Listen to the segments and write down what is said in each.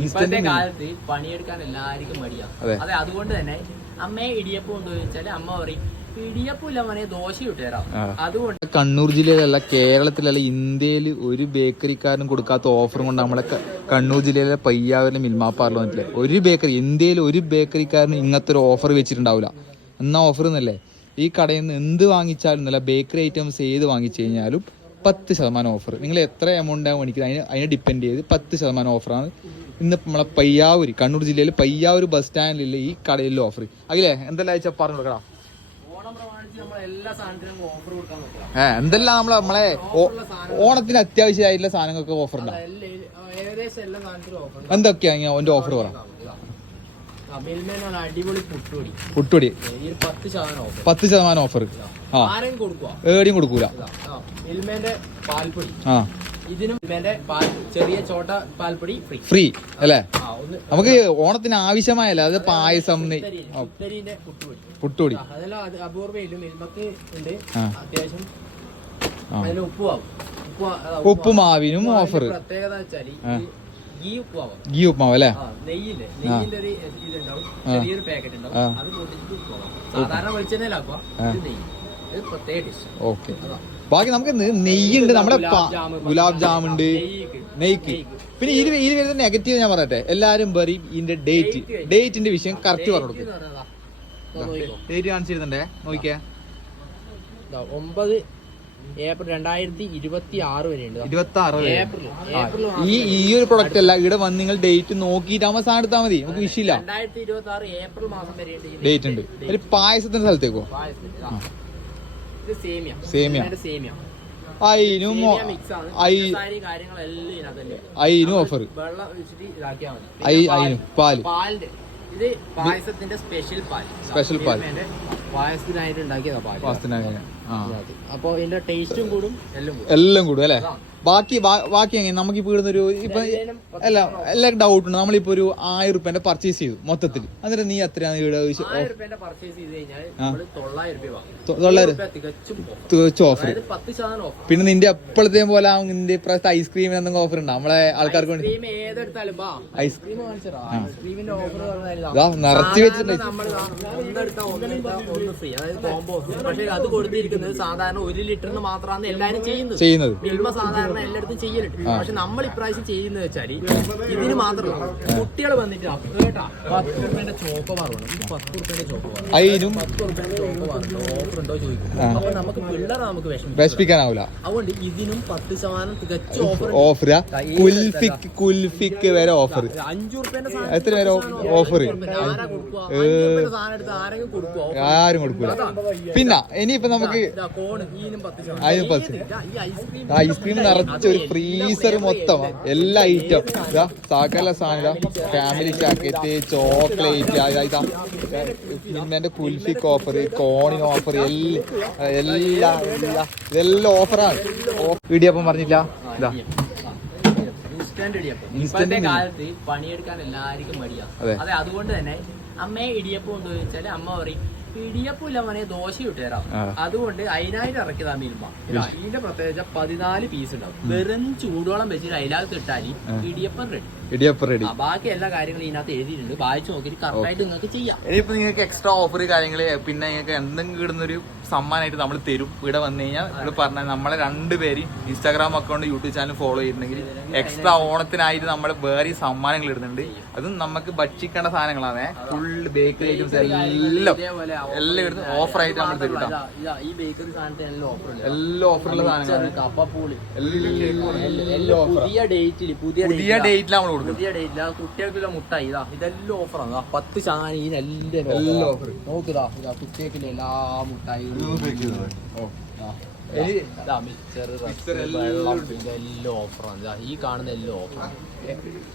ഇന്നത്തെ കാലത്ത് പണിയെടുക്കാൻ എല്ലാവർക്കും മടിയാണ്. അതെ, അതുകൊണ്ട് തന്നെ അമ്മയെ ഇടിയപ്പം ഉണ്ടോ ചോദിച്ചാല് അമ്മ പറയും ഇടിയപ്പം ഇല്ല മോനെ ദോശ ഇട്ടുതരാം. അതുകൊണ്ട് കണ്ണൂർ ജില്ലയിലല്ല, കേരളത്തിലല്ല, ഇന്ത്യയിൽ ഒരു ബേക്കറിക്കാരനും കൊടുക്കാത്ത ഓഫറും കൊണ്ട് നമ്മളെ കണ്ണൂർ ജില്ലയിലെ പയ്യാവൂരിലെ മിൽമ പാർലമെന്റിലെ ഒരു ബേക്കറി, ഇന്ത്യയിൽ ഒരു ബേക്കറിക്കാരനും ഇങ്ങനത്തെ ഒരു ഓഫർ വെച്ചിട്ടുണ്ടാവില്ല. എന്നാ ഓഫർ എന്നല്ലേ, ഈ കടയിൽ നിന്ന് എന്ത് വാങ്ങിച്ചാലും നല്ല ബേക്കറി ഐറ്റംസ് ഏത് വാങ്ങിച്ചു കഴിഞ്ഞാലും 10% ഓഫർ. നിങ്ങൾ എത്ര എമൗണ്ട് ആണ് മേടിക്കുന്നത് അതിനെ ഡിപ്പെൻഡ് ചെയ്ത് 10% ഓഫറാണ് ഇന്ന് നമ്മളെ പയ്യാവൂര്, കണ്ണൂർ ജില്ലയിൽ പയ്യാവൂർ ബസ് സ്റ്റാൻഡിൽ ഈ കടയിലെ ഓഫർ. അഖിലേ എന്തെല്ലാം അയച്ചാൽ പറഞ്ഞു കൊടുക്കണം. എന്തെല്ലാം നമ്മളെ ഓണത്തിന് അത്യാവശ്യമായിട്ടുള്ള സാധനങ്ങൾക്ക് ഓഫർ ഉണ്ടാവും. എന്തൊക്കെയാ ഓന്റെ ഓഫർ പറ. പുട്ടുപൊടി 10% ഓഫർ. ഏടിയും കൊടുക്കൂല. ഇതിനും ചെറിയ ചോട്ട പാൽപ്പൊടി ഫ്രീ അല്ലേ? നമുക്ക് ഓണത്തിന് ആവശ്യമായല്ല, അത് പായസം, പുട്ടുപൊടി അതെല്ലാം അപൂർവയിലും മിൽമക്ക് ഉണ്ട്. അത്യാവശ്യം ഉപ്പുമാവിനും ഓഫർ. പ്രത്യേകത വെച്ചാല് ഗീ ഉപ്പുമാവ് അല്ലേ? നെയ്യില്ലേ, നെയ്യിന്റെ ഒരു ഇതുണ്ടാവും, ചെറിയൊരു പാക്കറ്റ് ഉണ്ടാവും. അത് പൊട്ടിച്ചിട്ട് ഉപ്പുമാവാം. സാധാരണ വെളിച്ചെണ്ണയിലാക്കുക, ഇത് പ്രത്യേക ഡിഷ്. ഓക്കെ, ബാക്കി നമുക്ക് നെയ്യുണ്ട്, നമ്മുടെ ഗുലാബ് ജാം ഉണ്ട്, നെയ്ക്ക്. പിന്നെ ഇതിൽ വരുന്ന നെഗറ്റീവ് ഞാൻ പറയട്ടെ, എല്ലാരും പറയും ഇതിന്റെ ഡേറ്റിന്റെ വിഷയം കറക്റ്റ് പറഞ്ഞു കൊടുക്കും. ഡേറ്റ് കാണിച്ചിരുന്നുണ്ടേ, നോക്കിയാ 9 ഏപ്രിൽ 2026 വരെയുണ്ട്. 26 ഈ ഒരു പ്രൊഡക്റ്റ് അല്ല, ഇവിടെ വന്ന് നിങ്ങൾ ഡേറ്റ് നോക്കിയിട്ട് സാധനം എടുത്താൽ മതി, നമുക്ക് വിഷയമില്ല. 2026 ഏപ്രിൽ മാസം വരെ ഡേറ്റ് ഉണ്ട്. ഒരു പായസത്തിന്റെ സ്ഥലത്തേക്കോ സേമിയ അതിനും ഓഫർ. അതിനും പാല്, ഇത് പായസത്തിന്റെ സ്പെഷ്യൽ പാൽ പായസത്തിനായിട്ട് ഉണ്ടാക്കിയതാ പാൽ. അപ്പൊ ഇതിന്റെ ടേസ്റ്റും കൂടും, എല്ലാം കൂടും അല്ലെ? ബാക്കി എങ്ങനെ നമുക്കിപ്പോ ഇടുന്നൊരു ഇപ്പൊ എല്ലാവർക്കും ഡൗട്ട് ഉണ്ട്. നമ്മളിപ്പോ ഒരു 1000 രൂപേന്റെ പർച്ചേസ് ചെയ്തു മൊത്തത്തിൽ, അന്നേരം നീ എത്രയാണ് തികച്ചും ഓഫർ? പിന്നെ നിന്റെ എപ്പോഴത്തെയും പോലെ നിന്റെ ഇപ്രാവശ്യത്തെ ഐസ്ക്രീമിന് എന്തെങ്കിലും ഓഫർ ഉണ്ടോ നമ്മളെ ആൾക്കാർക്ക് വേണ്ടി? നിറച്ച് വെച്ചിട്ടുണ്ട്. അത് കൊടുത്തിരിക്കുന്നത് സാധാരണ 1 ലിറ്ററിന് മാത്രമാണ് എല്ലാരും ചെയ്യുന്നത്. മിൽമ സാധാരണ എല്ലായിടത്തും ചെയ്യലുണ്ട്. പക്ഷെ നമ്മൾ ഇപ്രാവശ്യം ചെയ്യുന്നത് വെച്ചാല് ഇതിന് മാത്രമല്ല, കുട്ടികൾ വന്നിട്ട് കേട്ടാ 10 രൂപേന്റെ ചോക്കോബാർ വേണം, 10 രൂപേന്റെ ചോക്കോബാർ, 10 രൂപേന്റെ ചോക്കോബാർ ഓഫർ ഉണ്ടോ ചോദിക്കും. അപ്പൊ നമുക്ക് പിള്ളേരെ നമുക്ക് വിഷമിപ്പിക്കാനാവില്ല. അതുകൊണ്ട് ഇതിനും 10% തികച്ചും ഓഫർ. കുൽഫിക്ക് വരെ ഓഫർ. 5 രൂപേന്റെ സാധനം എത്ര വരെ ഓഫർ? ആരും കൊടുക്കൂല. പിന്നെ ഇനിയിപ്പോ നമുക്ക് ഐസ്ക്രീം നിറച്ച ഒരു ഫ്രീസർ മൊത്തം എല്ലാ ഐറ്റം, സകല സാധനം, ഫാമിലി പാക്കറ്റ്, ചോക്ലേറ്റ്, ഇതെന്റെ കുൽഫിക്ക് ഓഫർ, കോണിന് ഓഫർ, ഇതെല്ലാം ഓഫറാണ്. ഇടിയപ്പം പറഞ്ഞില്ല, ഇന്നത്തെ കാലത്ത് പണിയെടുക്കാൻ എല്ലാവർക്കും മടിയാണ്. അതെ, അതുകൊണ്ട് തന്നെ അമ്മയെ ഇടിയപ്പം ഉണ്ടോ ചോദിച്ചാല് അമ്മ പറയും ഇടിയപ്പം ഇല്ല മോനെ ദോശ ഇട്ടുതരാം. അതുകൊണ്ട് അതിനായിട്ട് ഇറക്കിയതാ മിൽമ. ഇതിന്റെ പ്രത്യേകത 14 പീസ് ഉണ്ടാവും. വെറും ചൂടോളം വെച്ചിട്ട് അതിനകത്ത് ഇട്ടാല് ഇടിയപ്പം റെഡി. ബാക്കി എല്ലാ കാര്യങ്ങളും ഇതിനകത്ത് എഴുതിയിട്ടുണ്ട്, വായിച്ചു നോക്കിയിട്ട് കറക്റ്റായിട്ട് നിങ്ങൾക്ക് ചെയ്യാം. ഇനിയിപ്പോ നിങ്ങൾക്ക് എക്സ്ട്രാ ഓഫർ കാര്യങ്ങള് പിന്നെ നിങ്ങൾക്ക് എന്തെങ്കിലും ഇടുന്നൊരു സമ്മാനമായിട്ട് നമ്മൾ തരും. ഇവിടെ വന്നു കഴിഞ്ഞാൽ ഇവിടെ പറഞ്ഞാൽ നമ്മളെ 2 പേര് Instagram account, YouTube channel follow ചെയ്തിട്ടുണ്ടെങ്കിൽ എക്സ്ട്രാ ഓണത്തിനായിട്ട് നമ്മൾ വേറെ സമ്മാനങ്ങൾ ഇടുന്നുണ്ട്. അതും നമുക്ക് ഭക്ഷിക്കേണ്ട സാധനങ്ങളാണ്. ഫുള്ള് ബേക്കറി ഐറ്റംസ് എല്ലാം ഇടുന്ന ഓഫർ ആയിട്ട് നമ്മൾ തരും. ഈ ബേക്കറി സാധനത്തിന് എല്ലാം ഓഫറുള്ള സാധനങ്ങളാണ്. പുതിയ ഡേറ്റിൽ നമ്മൾ കൊടുക്കും. പുതിയ ഡേറ്റില്ല കുട്ടികൾക്കുള്ള മുട്ടായി ഇതെല്ലാം ഓഫറാണ്. 10% ഇതിനെല്ലാം ഓഫർ. നോക്കിതാ കുട്ടികൾക്കുള്ള എല്ലാ മുട്ടായി, ഈ കാണുന്ന എല്ലാം ഓഫറാണ്.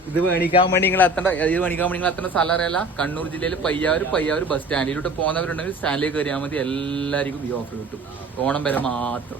ഇത് മേടിക്കാൻ വേണ്ടി നിങ്ങൾ എത്തേണ്ട സ്ഥലം അറിയാല, കണ്ണൂർ ജില്ലയിൽ പയ്യാവൂർ ബസ് സ്റ്റാൻഡിലോട്ട് പോകുന്നവരുണ്ടെങ്കിൽ സ്റ്റാൻഡിലേക്ക് കയറിയാൽ മതി. എല്ലാവർക്കും ഈ ഓഫർ കിട്ടും ഓണം വരെ മാത്രം.